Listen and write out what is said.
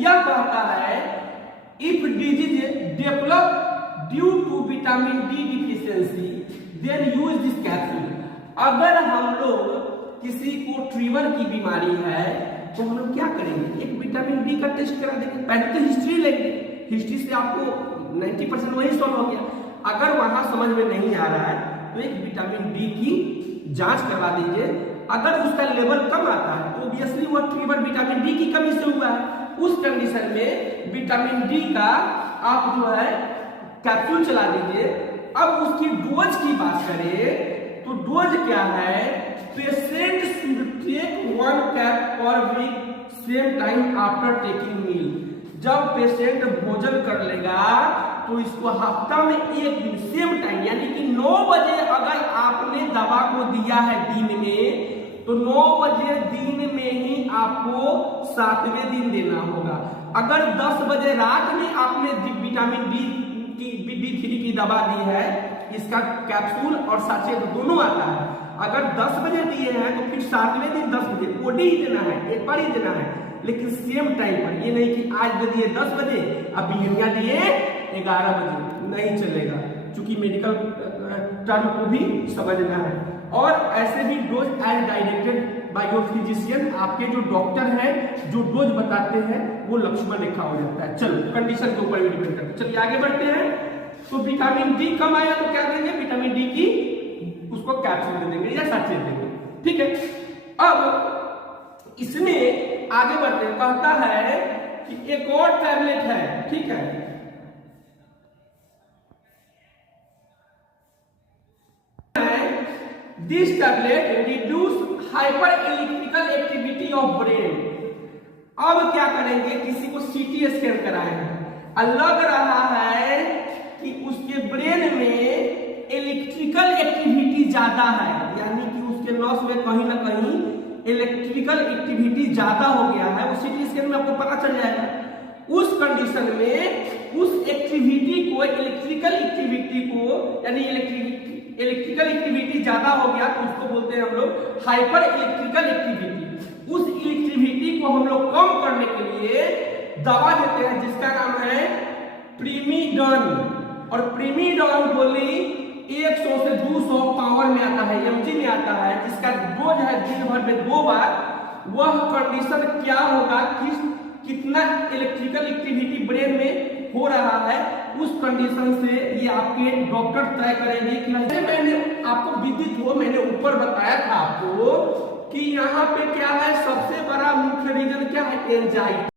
यह कहता है if disease develop due to vitamin D deficiency then use this capsule. अगर हम लोग किसी को ट्रीवर की बीमारी है तो हम लोग क्या करेंगे, एक विटामिन डी का टेस्ट करा देंगे। पहले तो हिस्ट्री लेंगे, हिस्ट्री से आपको 90% वही सॉल्व हो गया। अगर वहां समझ में नहीं आ रहा है तो एक विटामिन डी की जांच करवा दीजिए। अगर उसका लेवल कम आता है तो ऑब्वियसली वह ट्रीवर विटामिन डी की कमी से हुआ है। उस कंडीशन में विटामिन डी का आप जो है कैप्सूल चला दीजिए। अब उसकी डोज की बात करें तो डोज क्या है, patient should take 1 cap per week same time after taking meal. जब पेशेंट भोजन कर लेगा तो इसको हफ्ता में एक दिन सेम टाइम यानी कि 9 बजे अगर आपने दवा को दिया है दिन में तो 9 बजे दिन में ही आपको 7वें दिन देना होगा। अगर 10 बजे रात में आपने विटामिन D3 की दवा दी है, इसका कैप्सूल और सचेत दोनों आता है। अगर 10 बजे दिए हैं तो फिर 7वें दिन 10 बजे ओडी ही देना है, एक बार ही देना है, लेकिन सेम टाइम पर। ये नहीं कि आज दे दिए 10 बजे अब बिहनिया दिए 11 बजे, नहीं चलेगा, क्योंकि मेडिकल टर्म को भी समझना है। और ऐसे भी dose as directed by your physician, आपके जो डॉक्टर हैं जो डोज बताते हैं वो लक्ष्मण रेखा हो जाता है। चलो कंडीशन के ऊपर भी डिपेंड करता है। चलिए आगे बढ़ते हैं। तो विटामिन डी कम आया तो क्या देंगे, विटामिन डी की उसको कैप्सूल दे देंगे या सचेत देंगे, ठीक है। अब इसमें आगे बढ़ते हैं, कहता है कि एक और टैबलेट है, ठीक है। This tablet reduce hyper electrical activity of brain. अब क्या करेंगे, किसी को सीटी स्कैन कराएंगे, लग रहा है कि उसके ब्रेन में इलेक्ट्रिकल एक्टिविटी ज्यादा है, यानी कि उसके नस में कहीं ना कहीं इलेक्ट्रिकल एक्टिविटी ज्यादा हो गया है। वो सीटी स्कैन में आपको पता चल जाएगा। उस कंडीशन में उस एक्टिविटी को, इलेक्ट्रिकल एक्टिविटी को, यानी इलेक्ट्रिकल एक्टिविटी ज्यादा हो गया तो उसको बोलते हैं हम लोग हाइपर इलेक्ट्रिकल एक्टिविटी। उस एक्टिविटी को हम लोग कम करने के लिए दवा देते हैं जिसका नाम है प्रीमिडन। और प्रीमिडन गोली 100 से 200 पावर में आता है, एमजी में आता है, जिसका डोज है दिन भर में 2 बार। वह कंडीशन क्या होगा कि कितना इलेक्ट्रिकल एक्टिविटी ब्रेन में हो रहा है, उस कंडीशन से ये आपके डॉक्टर तय करेंगे कि मैंने आपको विदित हो, मैंने ऊपर बताया था आपको कि यहाँ पे क्या है, सबसे बड़ा मुख्य रीजन क्या है, एंजाइटी।